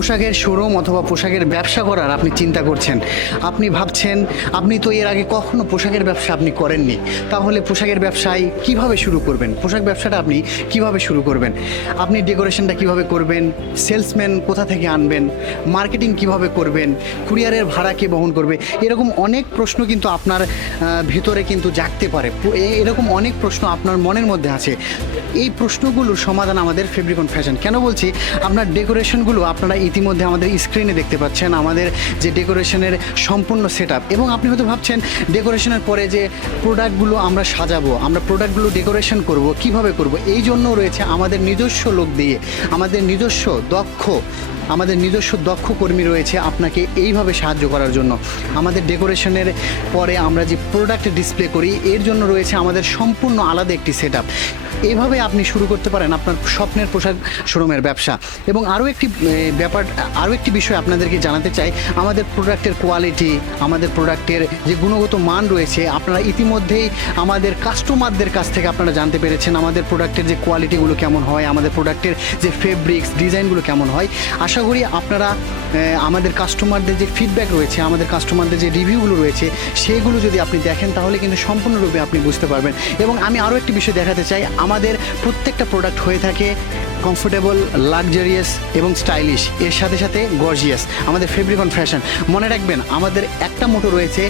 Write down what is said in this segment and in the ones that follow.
পোশাকের শোরুম অথবা পোশাকের ব্যবসা করার আপনি চিন্তা করছেন। আপনি ভাবছেন, আপনি তো এর আগে কখনো পোশাকের ব্যবসা আপনি করেননি। তাহলে পোশাকের ব্যবসায় কীভাবে শুরু করবেন? পোশাক ব্যবসাটা আপনি কীভাবে শুরু করবেন? আপনি ডেকোরেশনটা কীভাবে করবেন? সেলসম্যান কোথা থেকে আনবেন? মার্কেটিং কীভাবে করবেন? কুরিয়ারের ভাড়া কে বহন করবে? এরকম অনেক প্রশ্ন কিন্তু আপনার ভিতরে কিন্তু জাগতে পারে। এরকম অনেক প্রশ্ন আপনার মনের মধ্যে আছে। এই প্রশ্নগুলোর সমাধান আমাদের ফেব্রিকন ফ্যাশন কেন বলছি? আপনার ডেকোরেশনগুলো আপনারা ইতিমধ্যে আমাদের স্ক্রিনে দেখতে পাচ্ছেন আমাদের যে ডেকোরেশনের সম্পূর্ণ সেট এবং আপনি হয়তো ভাবছেন ডেকোরেশনের পরে যে প্রোডাক্টগুলো আমরা সাজাবো, আমরা প্রোডাক্টগুলো ডেকোরেশন করব, কীভাবে করব? এই জন্য রয়েছে আমাদের নিজস্ব লোক দিয়ে, আমাদের নিজস্ব দক্ষ আমাদের নিজস্ব দক্ষ কর্মী রয়েছে আপনাকে এইভাবে সাহায্য করার জন্য। আমাদের ডেকোরেশনের পরে আমরা যে প্রোডাক্ট ডিসপ্লে করি, এর জন্য রয়েছে আমাদের সম্পূর্ণ আলাদা একটি সেট এইভাবে আপনি শুরু করতে পারেন আপনার স্বপ্নের পোশাক শোরুমের ব্যবসা। এবং আরও একটি ব্যাপার, আরও একটি বিষয় আপনাদেরকে জানাতে চাই, আমাদের প্রোডাক্টের কোয়ালিটি, আমাদের প্রোডাক্টের যে গুণগত মান রয়েছে, আপনারা ইতিমধ্যেই আমাদের কাস্টমারদের কাছ থেকে আপনারা জানতে পেরেছেন আমাদের প্রোডাক্টের যে কোয়ালিটিগুলো কেমন হয়, আমাদের প্রোডাক্টের যে ফেব্রিক্স ডিজাইনগুলো কেমন হয়। আশা করি আপনারা আমাদের কাস্টমারদের যে ফিডব্যাক রয়েছে, আমাদের কাস্টমারদের যে রিভিউগুলো রয়েছে, সেগুলো যদি আপনি দেখেন, তাহলে কিন্তু সম্পূর্ণরূপে আপনি বুঝতে পারবেন। এবং আমি আরও একটি বিষয় দেখাতে চাই, আমাদের প্রত্যেকটা প্রোডাক্ট হয়ে থাকে কমফোর্টেবল লাক্সারিয়াস এবং স্টাইলিশ এর সাথে সাথে গর্জিয়াস আমাদের ফেব্রিকন ফ্যাশন মনে রাখবেন, আমাদের একটা মোটো রয়েছে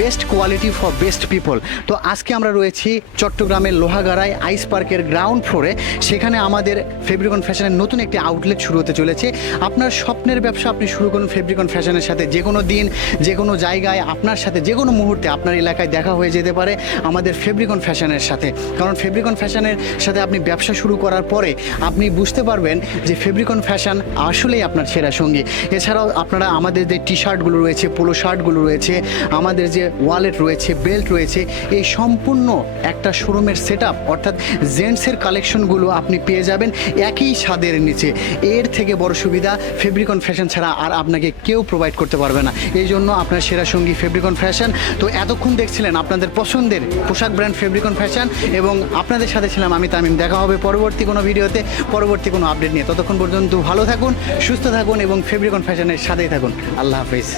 best quality for best people তো আজকে আমরা রয়েছি চট্টগ্রামের লোহাগাড়ায় আইস পার্কের গ্রাউন্ড ফ্লোরে সেখানে আমাদের ফেব্রিকন ফ্যাশনের নতুন একটি আউটলেট শুরু হতে চলেছে। আপনার স্বপ্নের ব্যবসা আপনি শুরু করুন ফেব্রিকন ফ্যাশনের সাথে। যে কোনো দিন, যে কোনো জায়গায় আপনার সাথে, যে কোনো মুহূর্তে আপনার এলাকায় দেখা হয়ে যেতে পারে আমাদের ফেব্রিকন ফ্যাশনের সাথে। কারণ ফেব্রিকন ফ্যাশনের সাথে আপনি ব্যবসা শুরু করার পরে আপনি বুঝতে পারবেন যে ফেব্রিকন ফ্যাশন আসলেই আপনার সেরা সঙ্গী। এছাড়াও আপনারা আমাদের যে টি শার্টগুলো রয়েছে পোলো শার্টগুলো রয়েছে, আমাদের যে ওয়ালেট রয়েছে বেল্ট রয়েছে, এই সম্পূর্ণ একটা শোরুমের সেট অর্থাৎ জেন্টসের কালেকশনগুলো আপনি পেয়ে যাবেন একই স্বাদের নিচে। এর থেকে বড় সুবিধা ফেব্রিকন ফ্যাশন ছাড়া আর আপনাকে কেউ প্রোভাইড করতে পারবে না। এই জন্য আপনার সেরা সঙ্গী ফেব্রিকন ফ্যাশন তো এতক্ষণ দেখছিলেন আপনাদের পছন্দের পোশাক ব্র্যান্ড ফেব্রিকন ফ্যাশন এবং আপনাদের সাথে ছিলাম আমি তামিম। দেখা হবে পরবর্তী কোনো ভিডিওতে। পরবর্তী কোনো আপডেট নিয়ে। ততক্ষণ পর্যন্ত ভালো থাকুন, সুস্থ থাকুন এবং ফেব্রিকন ফ্যাশনের সাথেই থাকুন। আল্লাহ হাফিজ।